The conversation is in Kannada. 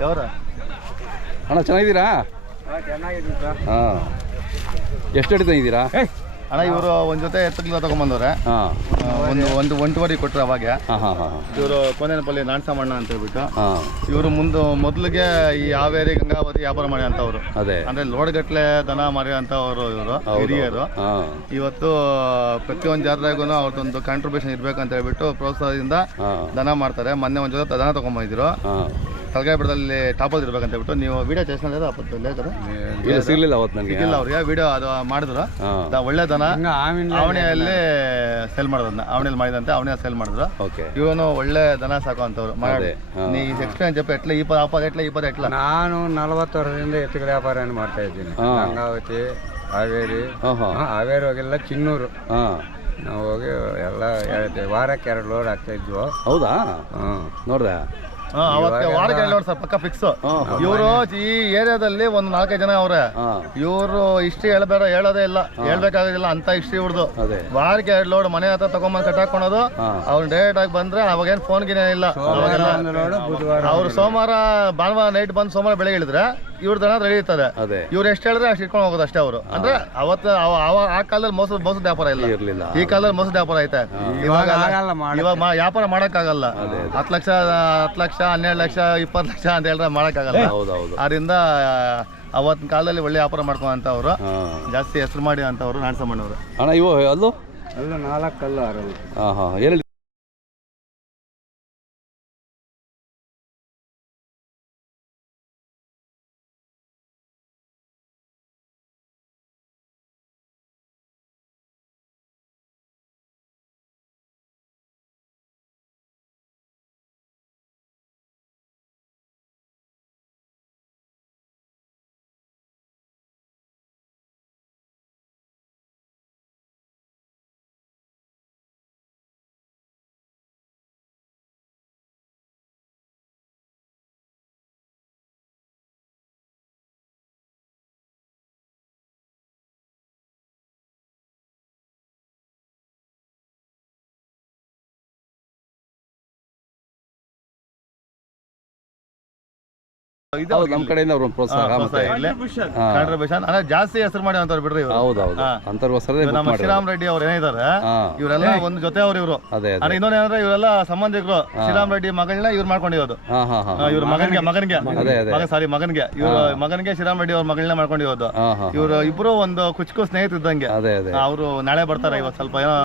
ಯಾವ್ರ? ಅಣ್ಣ ಚೆನ್ನಾಗಿದ್ದೀರಾ? ಚೆನ್ನಾಗಿದ್ದೀನಿ ಸರ್. ಹಾಂ. ಎಷ್ಟು ಅಡಿ ತಂದಿದ್ದೀರಾ? ಅಣ್ಣ ಇವರು ಒಂದ್ ಜೊತೆ ಎತ್ತಕ್ಲ ತಗೊಂಬಂದವ್ರೆ. ಹಾಂ. ಒಂದು ಒಂದು ಒಂಟುವರೆ ಕೊಟ್ರೆ ಅವಾಗ. ಹಾಂ ಹಾಂ ಹಾಂ ಇವರು ಕೋನೇನಪಲ್ಲಿ ನಾಣಸಮಣ್ಣ ಅಂತ ಹೇಳ್ಬಿಟ್ಟು. ಹಾಂ. ಇವರು ಮುಂದೆ ಮೊದಲಿಗೆ ಈ ಹಾವೇರಿ ಗಂಗಾವತಿ ವ್ಯಾಪಾರ ಮಾಡಿ ಅಂತವ್ರು ಅದೇ. ಅಂದ್ರೆ ಲೋಡ್ಗಟ್ಲೆ ದನ ಮಾಡ್ಯವಂತ ಅವರು ಇವರು ಹಿರಿಯರು. ಹಾಂ. ಇವತ್ತು ಪ್ರತಿಯೊಂದು ಜಾತ್ರೆಗೂ ಅವ್ರದ್ದೊಂದು ಕಾಂಟ್ರಿಬ್ಯೂಷನ್ ಇರ್ಬೇಕಂತ ಹೇಳ್ಬಿಟ್ಟು ಪ್ರೋತ್ಸಾಹದಿಂದ ದನ ಮಾಡ್ತಾರೆ ಮೊನ್ನೆ ಒಂದ್ ಜೊತೆ ದನ ತಗೊಂಬಂದಿದ್ರು. ಹಾಂ. ತಲಗಾಯಪುರದಲ್ಲಿ ಟಾಪಲ್ಲಿ ಇರ್ಬೇಕಂತ ಹೇಳ್ಬಿಟ್ಟು ನೀವು ವಿಡಿಯೋ చేసినారా ಅಪ್ಪತ್ತು ಲೇಖರ ಇಲ್ಲ ಸಿಗಲಿಲ್ಲ ಅವತ್ತು ನನಗೆ ಸಿಕ್ಕಿಲ್ಲ ಅವ್ರಿಗೆ ವಿಡಿಯೋ ಅದು ಮಾಡಿದ್ರು ಹಾಂ ದ- ಒಳ್ಳೆ ದನ ಅವಣಿಯಲ್ಲಿ ಸೇಲ್ ಮಾಡೋದನ್ನ ಅವಣಿಯಲ್ಲಿ ಮಾಡಿದಂತೆ ಅವಣಿಯಲ್ಲಿ ಸೇಲ್ ಮಾಡಿದ್ರು ಓಕೆ ಇವನು ಒಳ್ಳೆ ದನ ಸಾಕು ಅಂತವ್ರು ಮಾಡಿ ಹಾ. ನೀ ಎಕ್ಸ್ಪೀರಿಯನ್ಸ್ చెప్పి ఎట్లా ఈ పది ఆ పది ఎట్లా ఈ పది ఎట్లా ನಾನು ನಲವತ್ತು ವರ್ಷದಿಂದ ಎತ್ತುಗಳ ವ್ಯಾಪಾರವನ್ನು ಮಾಡ್ತಾ ಇದ್ದೀನಿ ಹಾ. ಗಂಗಾವತಿ ಹಾವೇರಿ ಹಾಂ ಹಾಂ ಹಾ, ಹಾವೇರಿ ಹೋಗಿಲ್ಲ ಚಿನ್ನೂರು ಹಾಂ ನಾವು ಹೋಗಿ ಎಲ್ಲ ಹೇಳ್ತೀವಿ ವಾರಕ್ಕೆ ಎರಡು ಲೋಡ್ ಆಗ್ತಾ ಇದ್ವು ಹೌದಾ ಹ್ಮ್. ನೋಡ್ದೆ ಹಾ, ಅವತ್ತೆ ವಾರಕ್ಕೆ ಎರಡು ಸರ್ ಪಕ್ಕ ಫಿಕ್ಸ್ ಇವರು ಈ ಏರಿಯಾದಲ್ಲಿ ಒಂದು ನಾಲ್ಕೈದು ಜನ ಅವ್ರೆ. ಹಾಂ. ಇವರು ಹಿಸ್ಟ್ರಿ ಹೇಳಬೇಡ ಹೇಳೋದೇ ಇಲ್ಲ. ಹೇಳ್ಬೇಕಾಗೋದಿಲ್ಲ ಅಂತ ಹಿಸ್ಟ್ರಿ ಇವ್ರದ್ದು ಅದೇ. ವಾರಕ್ಕೆ ಎರಡು ಲೋಡ್ ಮನೆ ಹತ್ರ ತಗೊಂಬಂದು ಕಟ್ಟಾಕೊಳೋದು ಹಾಂ. ಅವ್ರು ಡೈರೆಕ್ಟ್ ಆಗಿ ಬಂದ್ರೆ ಅವಾಗೇನು ಫೋನ್ ಗಿನೇ ಇಲ್ಲ. ಅವಾಗೆಲ್ಲ ಅವ್ರು ಸೋಮವಾರ ಭಾನುವಾರ ನೈಟ್ ಬಂದು ಸೋಮವಾರ ಬೆಳಗ್ಗೆ ಇಳಿದ್ರೆ ಇವ್ರ ದನ ರೆಡಿ ಇರ್ತದೆ. ಅದೇ. ಇವ್ರು ಎಷ್ಟು ಹೇಳಿದ್ರೆ ಅಷ್ಟು ಇಟ್ಕೊಂಡು ಹೋಗೋದು ಅಷ್ಟೇ ಅವರು. ಅಂದ್ರೆ ಅವತ್ತು ಅವ- ಅವ ಆ ಕಾಲದಲ್ಲಿ ಮೋಸ ಮೋಸದ ವ್ಯಾಪಾರ ಇಲ್ಲ. ಇರಲಿಲ್ಲ. ಈ ಕಾಲದಲ್ಲಿ ಮೋಸದ ವ್ಯಾಪಾರ ಐತೆ. ಇವಾಗ. ಇವಾಗ ವ್ಯಾಪಾರ ಮಾಡಕ್ಕಾಗಲ್ಲ. ಹತ್ತು ಲಕ್ಷ ಹತ್ತು ಲಕ್ಷ ಹನ್ನೆರಡು ಲಕ್ಷ ಇಪ್ಪತ್ತು ಲಕ್ಷ ಅಂತ ಹೇಳಿದ್ರೆ ಮಾಡಕ್ಕಾಗಲ್ಲ. ಹೌದು ಹೌದು. ಅದರಿಂದ ಅವತ್ತಿನ ಕಾಲದಲ್ಲಿ ಒಳ್ಳೆ ವ್ಯಾಪಾರ ಮಾಡ್ಕೊಂತವ್ರು ಅವರು ಜಾಸ್ತಿ ಹೆಸರು ಮಾಡಿ ಅಂತವ್ರು ನಾಡ್ಸಮ್ಮಣ್ಣವರು ಅಣ್ಣ ಇವು ಅಲ್ಲೂ? ಅಲ್ಲ ನಾಲ್ಕಲ್ಲ ಆರಲ್ಲ. ಹಾಂ ಹಾಂ ಏನು ಹೌದು ನಮ್ಮ ಕಡೆಯಿಂದ ಅವ್ರ ಪ್ರೋತ್ಸಾಹ ಮತ್ತೆ ಹಾಂ. ಕಾಂಟ್ರಿಬ್ಯೂಷನ್ ಅಂದ್ರೆ ಜಾಸ್ತಿ ಹೆಸರು ಮಾಡಿ ಅಂತವ್ರು ಬಿಡ್ರಿ ಇವರು. ಹೌದು ಹೌದು ಹಾ. ಅಂತರ್ಗೋಸ್ಕರ ಇವ್ರು ನಮ್ಮ ಶ್ರೀರಾಮ್ ರೆಡ್ಡಿ ಅವ್ರು ಏನಿದ್ದಾರೆ ಹಾಂ. ಇವರೆಲ್ಲ ಒಂದು ಜೊತೆ ಅವ್ರು ಇವರು. ಅದೇ ಅದೇ. ಅಂದ್ರೆ ಇನ್ನೊಂದು ಇವರೆಲ್ಲ ಸಂಬಂಧಿಕರು. ಶ್ರೀರಾಮ್ ರೆಡ್ಡಿ ಮಗಳನ್ನ ಇವ್ರು ಮಾಡ್ಕೊಂಡಿರೋದು. ಹಾಂ ಹಾಂ ಹಾಂ. ಇವ್ರ ಮಗನ್ಗೆ. ಮಗನ್ಗೆ ಅದೇ ಅದೇ. ಮಗ ಸಾರಿ ಮಗನ್ಗೆ. ಇವ್ರ ಮಗನ್ಗೆ ಶ್ರೀರಾಮ್ ರೆಡ್ಡಿ ಅವ್ರ ಮಗಳನ್ನ ಮಾಡ್ಕೊಂಡಿರೋದು. ಹಾ ಹಾಂ. ಇವರು ಇಬ್ರು ಒಂದು ಕುಚ್ಕು ಸ್ನೇಹಿತರಿದ್ದಂಗೆ. ಅದೇ ಅದೇ. ಅವರು ನಾಳೆ ಬರ್ತಾರೆ ಇವತ್ತು ಸ್ವಲ್ಪ ಏನೋ